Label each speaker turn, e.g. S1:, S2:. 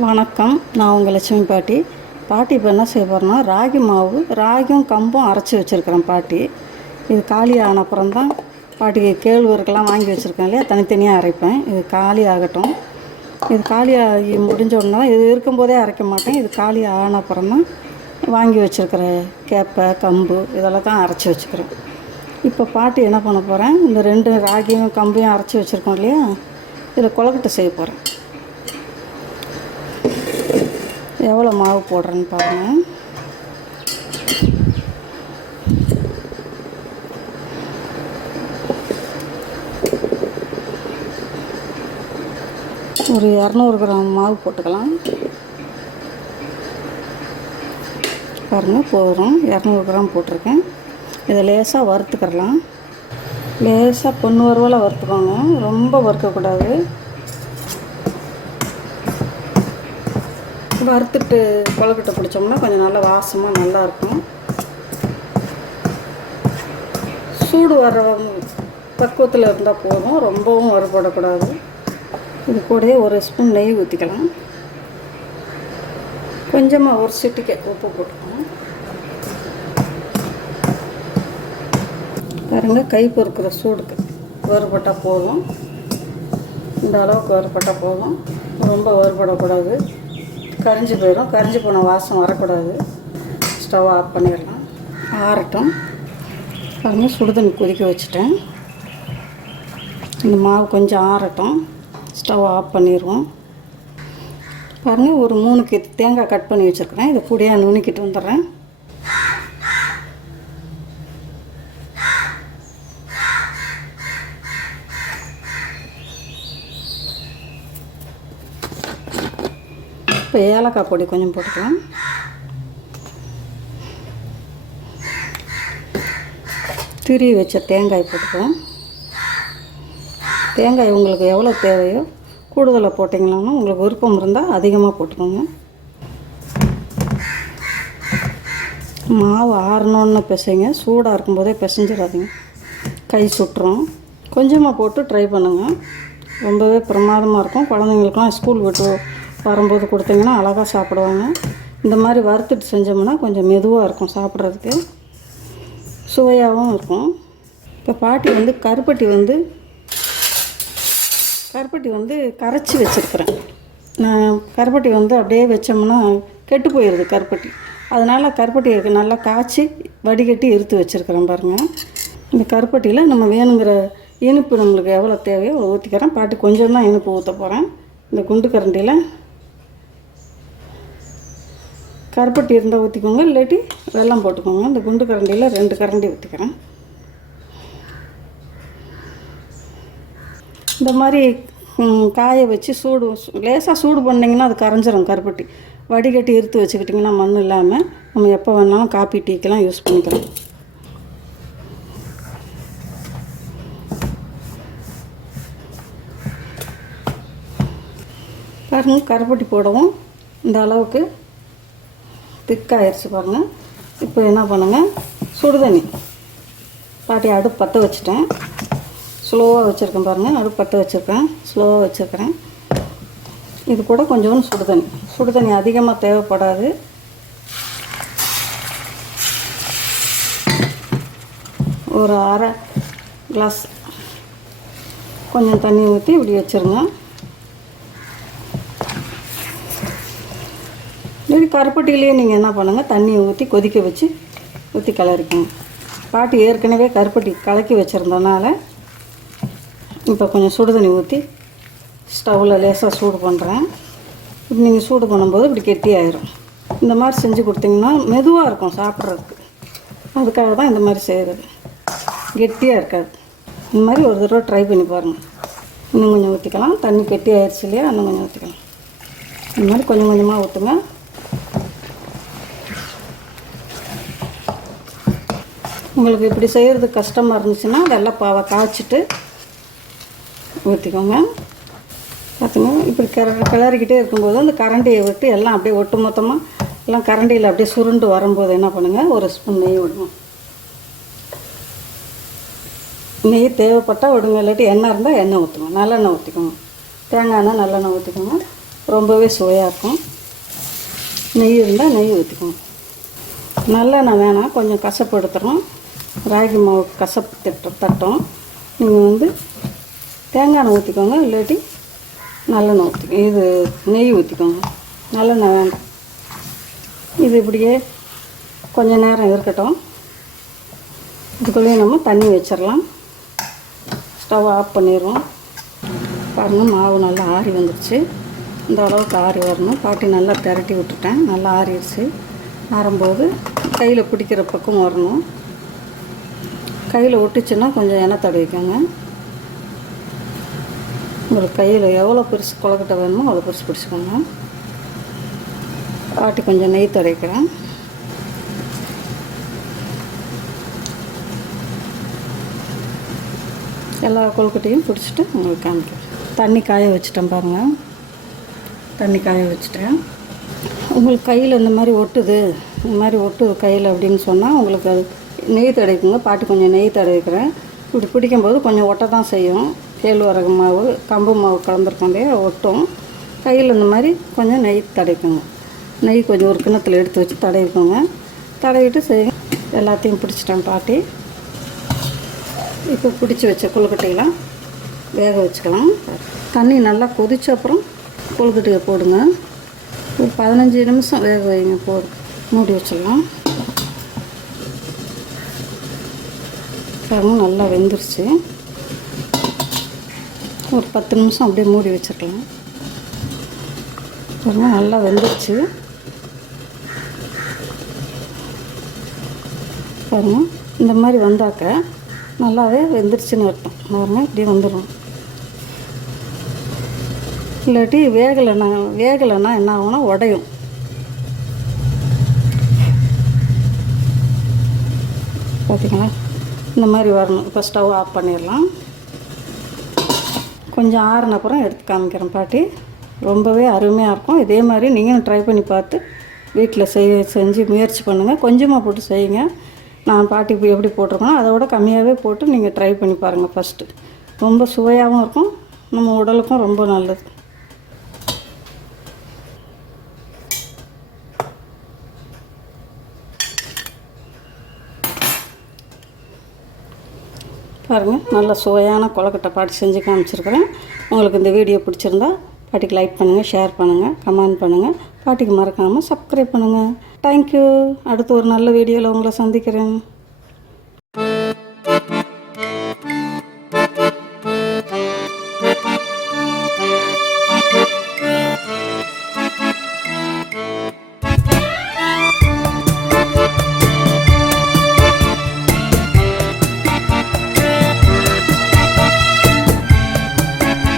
S1: வணக்கம். நான் உங்கள் லட்சுமி பாட்டி. பாட்டி இப்போ என்ன செய்ய போகிறேன்னா ராகி மாவு ராகியும் கம்பும் அரைச்சி வச்சுருக்கிறேன் பாட்டி. இது காலி ஆன அப்புறம் தான் பாட்டிக்கு கேழ்வருக்கெல்லாம் வாங்கி வச்சுருக்கேன் இல்லையா? தனித்தனியாக அரைப்பேன். இது காலி ஆகட்டும் இது காலி ஆகி முடிஞ்ச உடனே தான் இது இருக்கும்போதே அரைக்க மாட்டேன். இது காலி ஆன அப்புறம் தான் வாங்கி வச்சுருக்கிற கேப்பை கம்பு இதெல்லாம் தான் அரைச்சி வச்சுக்கிறேன் இப்போ பாட்டி என்ன பண்ண போகிறேன் இந்த ரெண்டு ராகியும் கம்பையும் அரைச்சி வச்சுருக்கோம் இல்லையா? இதில் கொலக்கட்டை செய்ய போகிறேன் எவ்வளோ மாவு போடுறேன்னு பாருங்கள் ஒரு இரநூறு கிராம் மாவு போட்டுக்கலாம். பாருங்கள் போதும். இரநூறு கிராம் போட்டிருக்கேன். இதை லேசாக வறுத்துக்கிறலாம் லேசாக பொண்ணு வரவெல்லாம் வறுத்துக்கோங்க. ரொம்ப வறுக்கக்கூடாது. வறுத்துட்டு கொழுக்கட்டை பிடிச்சோம்னா கொஞ்சம் நல்லா வாசமாக நல்லாயிருக்கும் சூடு வர பக்குவத்தில் இருந்தால் போதும் ரொம்பவும் வறுபடக்கூடாது. இது கூடயே ஒரு ஸ்பூன் நெய் ஊற்றிக்கலாம் கொஞ்சமாக ஒரு சிட்டிக்கை உப்பு போட்டுக்கணும் பாருங்க கை பொறுக்கிற சூடுக்கு வறுபட்டால் போதும். இந்த அளவுக்கு வறுபட்டால் போதும். ரொம்ப வறுபடக்கூடாது. கரிஞ்சு போயிடும். கரிஞ்சு போன வாசம் வரக்கூடாது. ஸ்டவ் ஆஃப் பண்ணிடலாம். ஆறட்டும். பாருங்க சுடுதண்ணி கொதிக்க வச்சுட்டேன். இந்த மாவு கொஞ்சம் ஆறட்டும். ஸ்டவ் ஆஃப் பண்ணிடுவோம். பாருங்கள் ஒரு மூணு கி தேங்காய் கட் பண்ணி வச்சுருக்கிறேன். இதை பொடியாக நுணுக்கிட்டு வந்துடுறேன். இப்போ ஏலக்காய் பொடி கொஞ்சம் போட்டுக்கலாம். திருவி வச்ச தேங்காய் போட்டுக்கலாம். தேங்காய் உங்களுக்கு எவ்வளோ தேவையோ கூடுதலாக போட்டிங்களான்னா உங்களுக்கு விருப்பம் இருந்தால் அதிகமாக போட்டுக்கோங்க. மாவு ஆறணுன்னு பிசைங்க. சூடாக இருக்கும்போதே பிசைஞ்சிடாதீங்க. கை சுட்டுரும். கொஞ்சமாக போட்டு ட்ரை பண்ணுங்கள் ரொம்பவே பிரமாதமாக இருக்கும். குழந்தைங்களுக்குலாம் ஸ்கூல் விட்டு வரும்போது கொடுத்தீங்கன்னா அழகாக சாப்பிடுவாங்க. இந்த மாதிரி வறுத்துட்டு செஞ்சோம்னா கொஞ்சம் மெதுவாக இருக்கும் சாப்பிட்றதுக்கு. சுவையாகவும் இருக்கும். இப்போ பாட்டி வந்து கருப்பட்டி வந்து கருப்பட்டி வந்து கரைச்சி வச்சுருக்குறேன். நான் கருப்பட்டி வந்து அப்படியே வச்சோம்னா கெட்டு போயிடுது கருப்பட்டி. அதனால் கருப்பட்டி இருக்குது நல்லா காய்ச்சி வடிகட்டி எடுத்து வச்சுருக்குறேன் பாருங்கள் இந்த கருப்பட்டியில் நம்ம வேணுங்கிற இனிப்பு நம்மளுக்கு எவ்வளோ தேவையோ ஊற்றிக்கிறேன் பாட்டி கொஞ்சம் தான் இனிப்பு ஊற்ற போகிறேன் இந்த குண்டு கரண்டியில் கருப்பட்டி இருந்தால் ஊற்றிக்கோங்க இல்லாட்டி வெள்ளம் போட்டுக்கோங்க. இந்த குண்டு கரண்டியில் ரெண்டு கரண்டி ஊற்றிக்கிறேன் இந்த மாதிரி காய வச்சு சூடு லேசாக சூடு பண்ணிங்கன்னா அது கரைஞ்சிரும் கருப்பட்டி. வடிகட்டி இருத்து வச்சுக்கிட்டிங்கன்னா மண் இல்லாமல் நம்ம எப்போ வேணாலும் காப்பி டீக்கெலாம் யூஸ் பண்ணிக்கலாம். பாருங்கள் கருப்பட்டி போடவும் இந்த அளவுக்கு திக்காகிடுச்சு பாருங்கள் இப்போ என்ன பண்ணுங்கள் சுடுதண்ணி. பாட்டி அடுப்பு பற்ற வச்சுட்டேன். ஸ்லோவாக வச்சுருக்கேன் பாருங்கள் அடுப்பு பற்ற வச்சுருக்கேன். ஸ்லோவாக வச்சுருக்கிறேன். இது கூட கொஞ்சோண்டு சுடுதண்ணி. சுடுதண்ணி அதிகமாக தேவைப்படாது. ஒரு அரை கிளாஸ் கொஞ்சம் தண்ணி ஊற்றி இப்படி வச்சுருங்க. கருப்பட்டிலேயே நீங்கள் என்ன பண்ணுங்கள் தண்ணியை ஊற்றி கொதிக்க வச்சு ஊற்றி கிளறிக்கோங்க பாட்டி ஏற்கனவே கருப்பட்டி கலக்கி வச்சுருந்தனால இப்போ கொஞ்சம் சுடு தண்ணி ஊற்றி ஸ்டவ்வில் லேசாக சூடு பண்ணுறேன் இப்படி நீங்கள் சூடு பண்ணும்போது இப்படி கெட்டியாயிரும். இந்த மாதிரி செஞ்சு கொடுத்தீங்கன்னா மெதுவாக இருக்கும் சாப்பிட்றதுக்கு. அதுக்காக தான் இந்த மாதிரி செய்கிறது கெட்டியாக இருக்காது. இந்த மாதிரி ஒரு தடவை ட்ரை பண்ணி பாருங்கள் இன்னும் கொஞ்சம் ஊற்றிக்கலாம் தண்ணி கெட்டி ஆயிடுச்சு இல்லையா? இன்னும் கொஞ்சம் ஊற்றிக்கலாம் இந்த மாதிரி கொஞ்சம் கொஞ்சமாக ஊற்றுங்க உங்களுக்கு இப்படி செய்கிறது கஷ்டமாக இருந்துச்சுன்னா வெள்ளை பாவை காய்ச்சிட்டு ஊற்றிக்கோங்க பார்த்துங்க இப்படி கிள கிளறிக்கிட்டே இருக்கும்போது அந்த கரண்டியை விட்டு எல்லாம் அப்படியே ஒட்டு மொத்தமாக எல்லாம் கரண்டியில் அப்படியே சுருண்டு வரும்போது என்ன பண்ணுங்கள் ஒரு ஸ்பூன் நெய் விடுங்க. நெய் தேவைப்பட்டால் விடுங்க இல்லாட்டி எண்ணெய் இருந்தால் எண்ணெய் ஊற்றுங்க நல்லெண்ணெய் ஊற்றிக்கோங்க தேங்காய் எண்ணெய் நல்லெண்ணெய் ஊற்றிக்கோங்க ரொம்பவே சுவையாக இருக்கும். நெய் இருந்தால் நெய் ஊற்றிக்கோங்க நல்லெண்ணெய் வேணாம் கொஞ்சம் கசப்பு எடுத்துரும் ராகி மாவு கசப்பு தட்ட தட்டும். நீங்கள் வந்து தேங்காய் எண்ணெய் ஊற்றிக்கோங்க இல்லாட்டி நல்லெண்ணெய் ஊற்றி இது நெய் ஊற்றிக்கோங்க நல்லெண்ணெய் வேண்டாம். இது இப்படியே கொஞ்சம் நேரம் இருக்கட்டும். இதுக்குள்ளேயே நம்ம தண்ணி வச்சிடலாம் ஸ்டவ் ஆஃப் பண்ணிடுவோம் பாருங்கள் மாவு நல்லா ஆறி வந்துடுச்சு இந்த அளவுக்கு ஆறி வரணும். பாட்டி நல்லா திரட்டி விட்டுட்டேன். நல்லா ஆறிடுச்சு. ஆறும்போது கையில் பிடிக்கிற பக்கம் வரணும். கையில் ஒட்டுச்சுன்னா கொஞ்சம் எண்ணெய் தடவிக்கோங்க உங்களுக்கு கையில் எவ்வளோ பெருசு கொலக்கட்டை வேணுமோ அவ்வளோ பெருசு பிடிச்சிக்கோங்க. ஆட்டி கொஞ்சம் நெய் தடவிக்கிறேன். எல்லா கொழுக்கட்டையும் பிடிச்சிட்டு உங்களுக்கு காமிக்கிறேன். தண்ணி காய வச்சுட்டேன் பாருங்கள் தண்ணி காய வச்சுட்டேன். உங்களுக்கு கையில் இந்த மாதிரி ஒட்டுது. இந்த மாதிரி ஒட்டுது கையில் அப்படின்னு சொன்னால் உங்களுக்கு அது நெய் தடவிக்குங்க. பாட்டி கொஞ்சம் நெய் தடவிக்கிறேன். இப்படி பிடிக்கும்போது கொஞ்சம் ஒட்ட தான் செய்யும். கேழ்வரகு மாவு கம்பு மாவு கலந்துருக்கோம் இல்லையா? ஒட்டும். கையில் இந்த மாதிரி கொஞ்சம் நெய் தடவிக்குங்க. நெய் கொஞ்சம் ஒரு கிண்ணத்தில் எடுத்து வச்சு தடவிக்கோங்க. தடவிட்டு செய்யுங்க எல்லாத்தையும் பிடிச்சிட்டேன் பாட்டி. இப்போ பிடிச்சி வச்ச கொழுக்கட்டையெல்லாம் வேக வச்சுக்கலாம். தண்ணி நல்லா கொதிச்ச அப்புறம் கொழுக்கட்டையை போடுங்க. ஒரு பதினஞ்சு நிமிஷம் வேக வைங்க போதும். மூடி வச்சிடலாம். பாருங்க நல்லா வெந்துருச்சு. ஒரு பத்து நிமிஷம் அப்படியே மூடி வச்சிருக்கலாம். பாருங்க நல்லா வெந்துருச்சு. பாருங்க இந்த மாதிரி வந்தாக்க நல்லாவே வெந்துருச்சுன்னு அர்த்தம். பாருங்க இப்படி வந்துடும் இல்லாட்டி வேகலைன்னா வேகலைன்னா என்ன ஆகும்னா உடையும். பார்த்தீங்களா இந்த மாதிரி வரணும். இப்போ ஸ்டவ் ஆஃப் பண்ணிடலாம். கொஞ்சம் ஆறுனப்புறம் எடுத்து காமிக்கிறேன் பாட்டி. ரொம்பவே அருமையாக இருக்கும். இதே மாதிரி நீங்களும் ட்ரை பண்ணி பார்த்து வீட்டில் செய் செஞ்சு முயற்சி பண்ணுங்கள் கொஞ்சமாக போட்டு செய்யுங்க. நான் பாட்டி எப்படி போட்டிருக்கோம் அதை விட கம்மியாகவே போட்டு நீங்கள் ட்ரை பண்ணி பாருங்கள் ஃபஸ்ட்டு ரொம்ப சுவையாகவும் இருக்கும். நம்ம உடலுக்கும் ரொம்ப நல்லது. பாருங்கள் நல்ல சுவையான கொலக்கட்டை பாட்டி செஞ்சு காமிச்சிருக்கிறேன். உங்களுக்கு இந்த வீடியோ பிடிச்சிருந்தா பாட்டிக்கு லைக் பண்ணுங்கள் ஷேர் பண்ணுங்கள் கமெண்ட் பண்ணுங்கள் பாட்டிக்கு மறக்காமல் சப்ஸ்கிரைப் பண்ணுங்கள் தேங்க்யூ அடுத்து ஒரு நல்ல வீடியோவில் உங்களை சந்திக்கிறேன்.